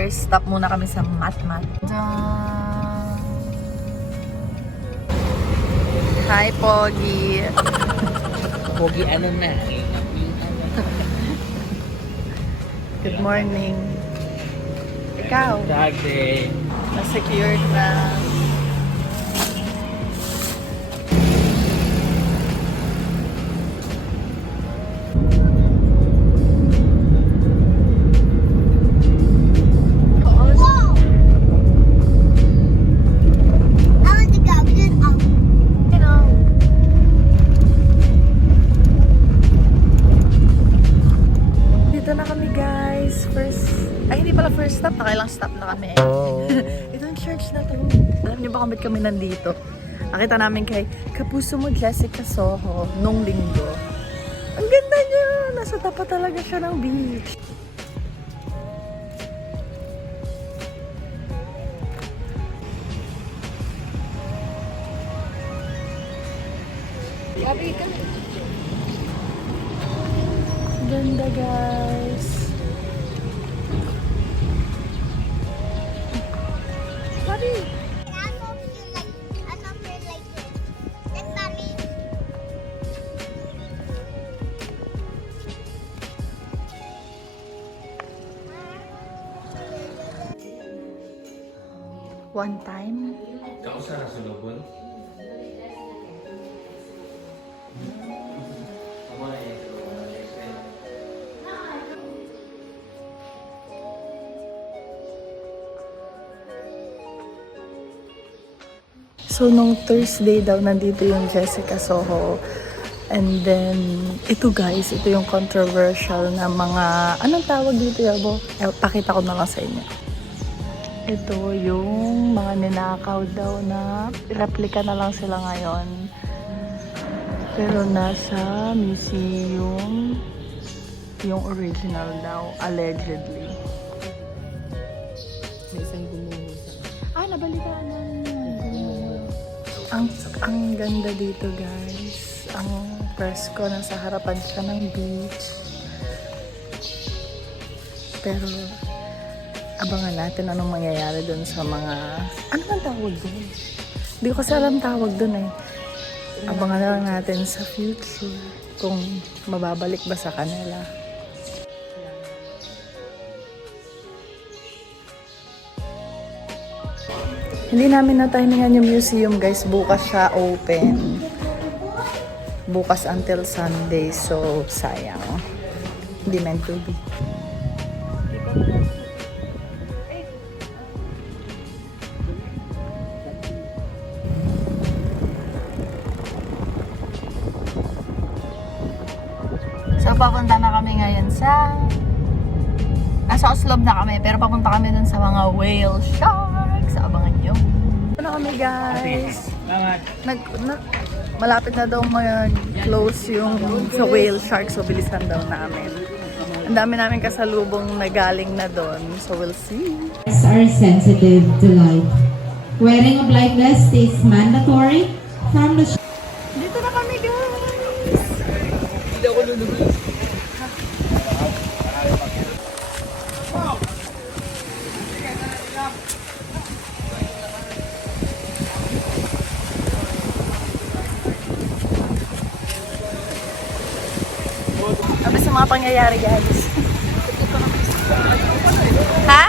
first stop muna kami sa Matmat. Hi, Pogi. Pogi ano na? Good morning. Ikaw? Dati. Na-secured na. First stop, nakailang stop na kami. Ito yung church na to. Alam niyo ba kung ba't kami nandito? Nakita namin kay Kapuso mo Jessica Soho nung linggo. Ang ganda niya! Nasa tapat talaga siya ng beach. Ganda, guys. One time. Kausa na sa lubon. So, nung Thursday daw, nandito yung Jessica Soho. And then, ito guys, ito yung controversial na mga, anong tawag dito, Yabo? Pakita ko na lang sa inyo. Ito yung mga ninakaw daw na replika na lang sila ngayon. Pero nasa museum yung original daw, allegedly. May isang gumuho sa... Nabalitaan namin. Ang ganda dito, guys. Ang presko nasa harapan siya ng beach. Pero abangan natin anong mangyayari dun sa mga... Ano man tawag dun? Hindi ko kasi alam tawag dun eh. Abangan na lang natin sa future kung mababalik ba sa kanila. Hindi namin na-timingan yung museum, guys. Bukas siya open. Bukas until Sunday. So, sayang. Hindi meant to be. So, papunta na kami ngayon sa... Nasa Oslob na kami, pero papunta kami dun sa mga whale sharks. Abangan nyo. Ito na kami, guys. Malapit na daw mag-close yung sa whale sharks. So, bilisan daw namin. Ang dami namin kasalubong na galing na doon. So, we'll see. Are sensitive to light. Wearing of life vest is mandatory. From the Dito na kami, guys. Hindi ako lulubos. Ano sa mga pangyayari, guys? Ha?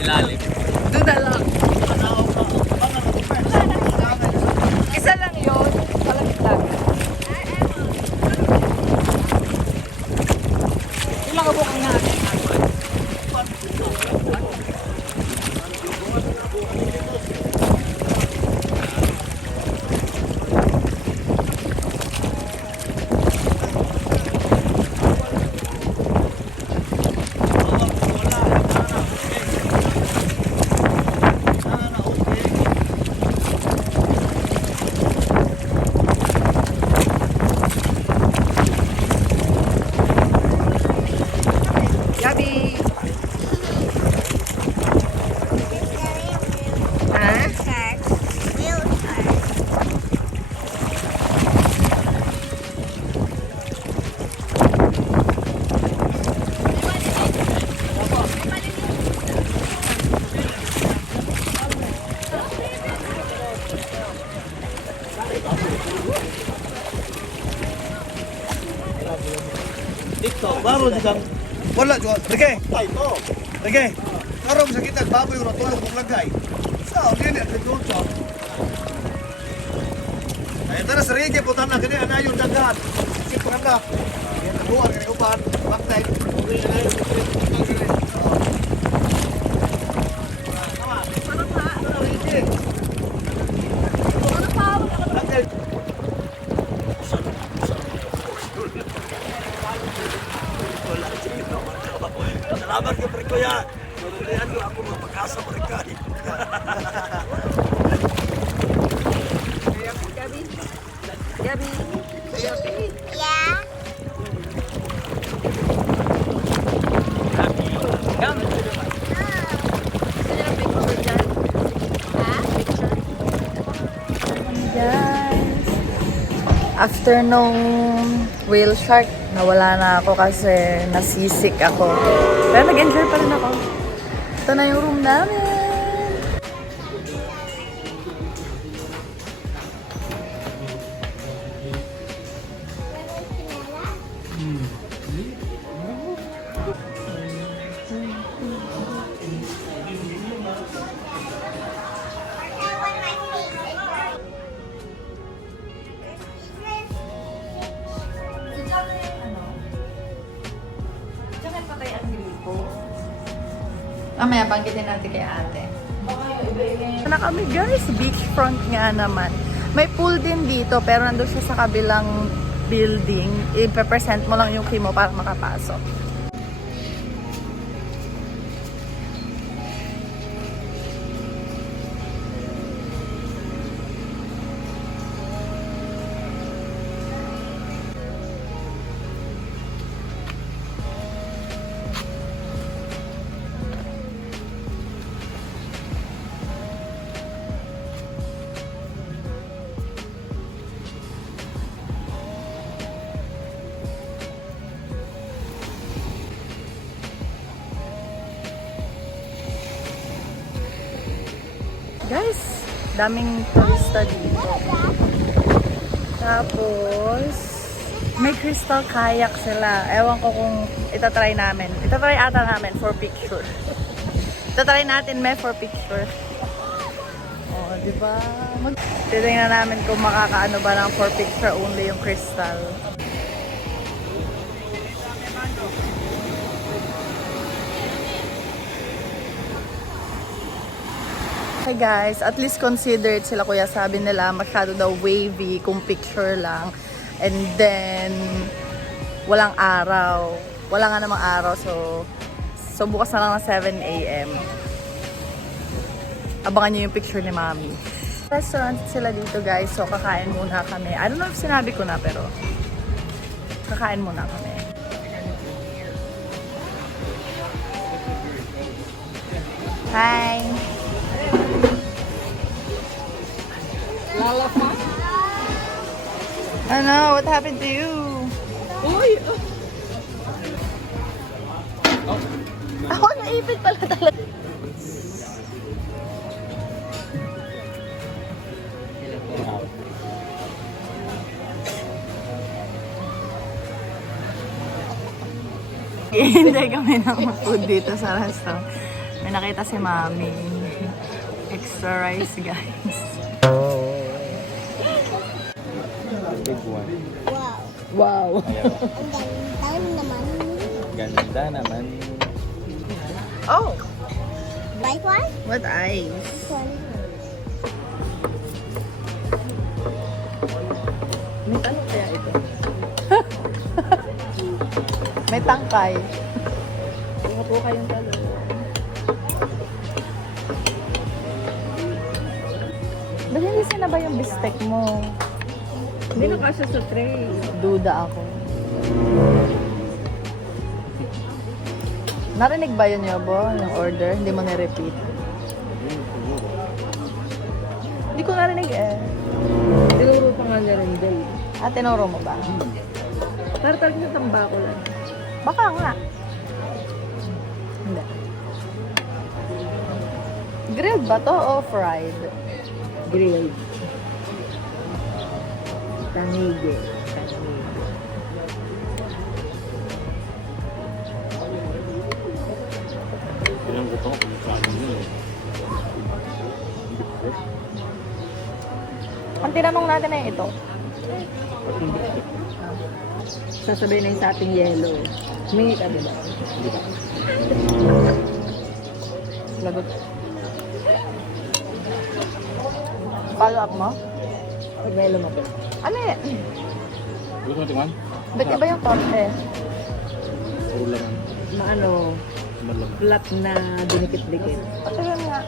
ilalim. Doon na lang. Isa lang yun. Malamig lang. Ilang ka bukang natin? Gabi! Ha? Baru juga wala juga. Rege. Rege. Karon sa kita baboy ora tulog kung lagay. Sao dili ang dulso. Ay tara sa rege putan na kini anayon daghan. Sip panganda. Yan buwan kini upan. Baktay. Okay na ayo. Salamat kay Pre Kuya. Tuloyan ko ako magpakasa mereka. Guys, after nung whale shark, nawala na ako kasi nasisik ako. Pero nag-enjoy pa rin ako. Ito na yung room namin. Mamaya banggitin natin kay ate. Na kami guys, beachfront nga naman. May pool din dito pero nandun siya sa kabilang building. I-present mo lang yung key mo para makapasok. Guys, daming turista dito. Tapos, may crystal kayak sila. Ewan ko kung itatry namin. Itatry ata namin for picture. Itatry natin for picture. Oh, di ba? Titingnan namin kung makakaano ba ng for picture only yung crystal. Hey guys, at least considered sila kuya, sabi nila masyado daw wavy kung picture lang. And then, walang araw. Wala nga namang araw, so bukas na lang ng 7 AM. Abangan nyo yung picture ni Mami. Restaurant sila dito guys, so kakain muna kami. I don't know if sinabi ko na, pero kakain muna kami. Hi! Lala pa? Ano? What happened to you? Uy! Ako naipit pala talaga. Hintay kami ng food dito sa restaurant. May nakita si Mami. Extra rice, guys. Big one. Wow. Ang ganda naman. Ganda naman. Oh! Like one? What eyes? This one. May tanong kaya ito? May tangkay. Kuha po kayong talo. Ba't hindi sinaba yung bistek mo? Hindi na kasya sa tray. Duda ako. Narinig ba yun, Yobo? Yung order? Hindi mo na-repeat? Hindi ko narinig eh. Tinuro pa nga niya rin day. Tinuro mo ba? Para talaga sa tambako lang. Baka nga. Hindi. Grilled ba to o fried? Grilled. Tanige. Ilang ko to? Ang tinanong natin ay ito. Sasabihin na yung sa ating yellow. Humingi ka, diba? Lagot. Follow up mo? Pag yellow mo po. Ano yan? Gusto mo tingnan? Ba't iba yung torte? Puro laman. Maano, Malam. flat na dinikit-dikit. Patuloy nga.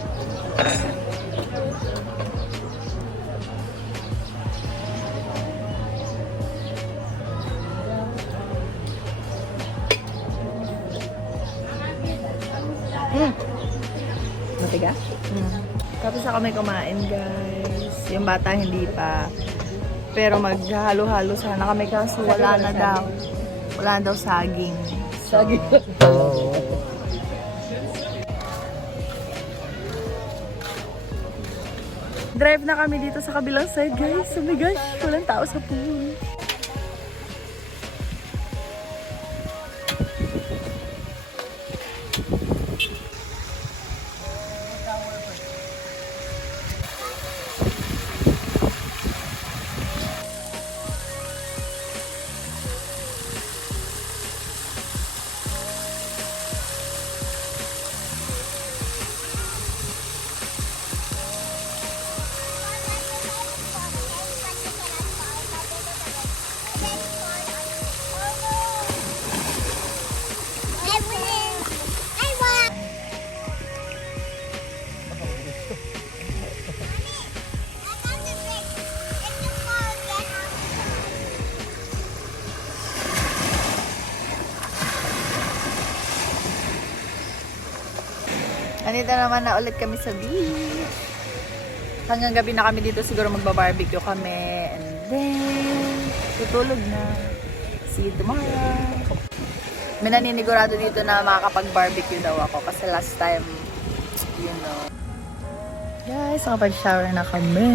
Matigas? Tapos na kami kumain, guys. Yung bata hindi pa. Pero maghalo-halo sana kami kaso wala na daw. Wala na daw saging. Saging. Drive na kami dito sa kabilang side, guys. Oh my gosh, walang tao sa pool. Nandito naman na ulit kami sa beach. Hanggang gabi na kami dito, siguro magba-barbecue kami. And then, tutulog na. See you tomorrow. May naninigurado dito na makakapag-barbecue daw ako. Kasi last time, you know. Guys, nakapag-shower na kami.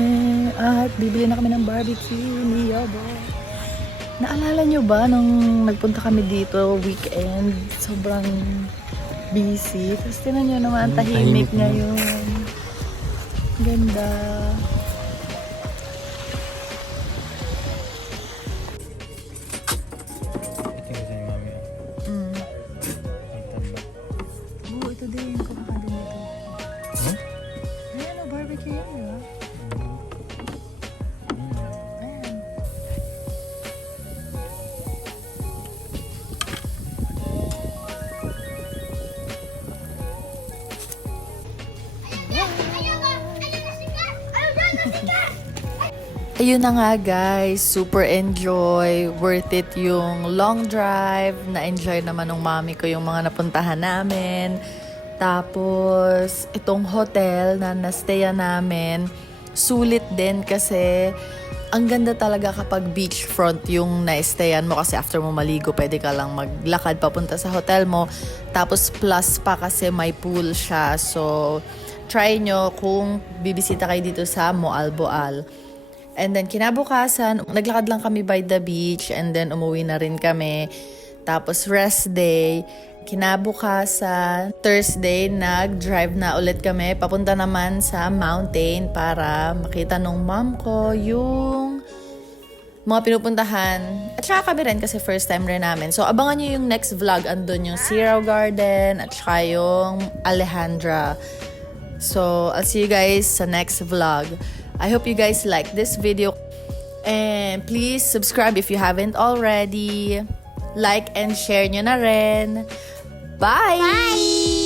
At bibili na kami ng barbecue ni Yobo. Naalala nyo ba nung nagpunta kami dito weekend? Sobrang busy. Tapos tinan nyo naman, ang tahimik ngayon. Ganda. Oo, ito din. Kumakain din ito. Ayan o, barbecue yan, di ba? Ayan. Ayun na nga guys, super enjoy, worth it yung long drive, na-enjoy naman ng mami ko yung mga napuntahan namin. Tapos, itong hotel na nastayan namin, sulit din kasi ang ganda talaga kapag beachfront yung na-stayan mo kasi after mo maligo, pwede ka lang maglakad papunta sa hotel mo. Tapos plus pa kasi may pool siya. So, try nyo kung bibisita kayo dito sa Moalboal. And then, kinabukasan, naglakad lang kami by the beach and then umuwi na rin kami. Tapos, rest day. Kinabukasan, Thursday, nag-drive na ulit kami. Papunta naman sa mountain para makita nung mom ko yung mga pinupuntahan. At saka kami rin kasi first time rin namin. So, abangan nyo yung next vlog. Andun yung Zero Garden at saka yung Alejandra. So, I'll see you guys sa next vlog. I hope you guys like this video. And please subscribe if you haven't already. Like and share nyo na rin. Bye! Bye!